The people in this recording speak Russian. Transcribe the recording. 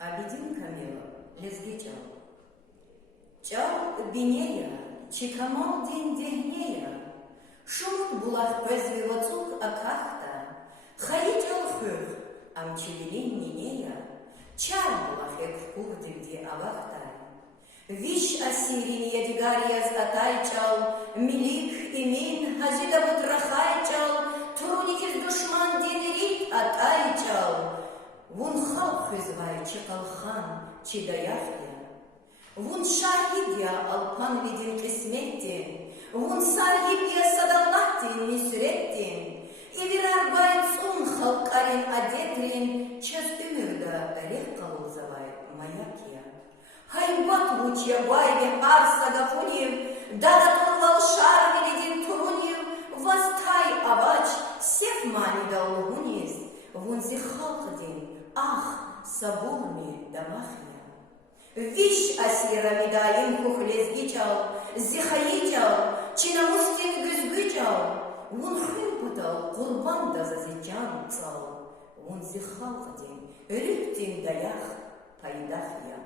Абидин Камила, лезгичал. Чал бинея, чикамал день дегнея, шумут булах пезве воцук акахта, хаитал хых, амчевелин нинея, чар булах эк курды где авахта. Виш асирин ядигария статайчал, милик имин хазидавут рахайчал, труникис душман денерит атайчал. Вун халк хызвай чекалхан чидаяхья. Вун шахидья алпан видин кисметтин, вун сахибья садаллахтин нисреттин, и вирарбайт сун халкарин адетрин, час умерда реккалузавай маякья. Хайбат вучья байве арсагафуньев, дадатурвал шар видин туруньев, востай авач, сев манидал лгуниз, вун зихалкадин, ах, сабурми дамахья. Виш асира видаим кухлезгичал, зихаитал, чинамустин гызгычал, вун хылпутал, курбан да зазичанцал, вун зихалкадин, рюктин даях, пайдахья.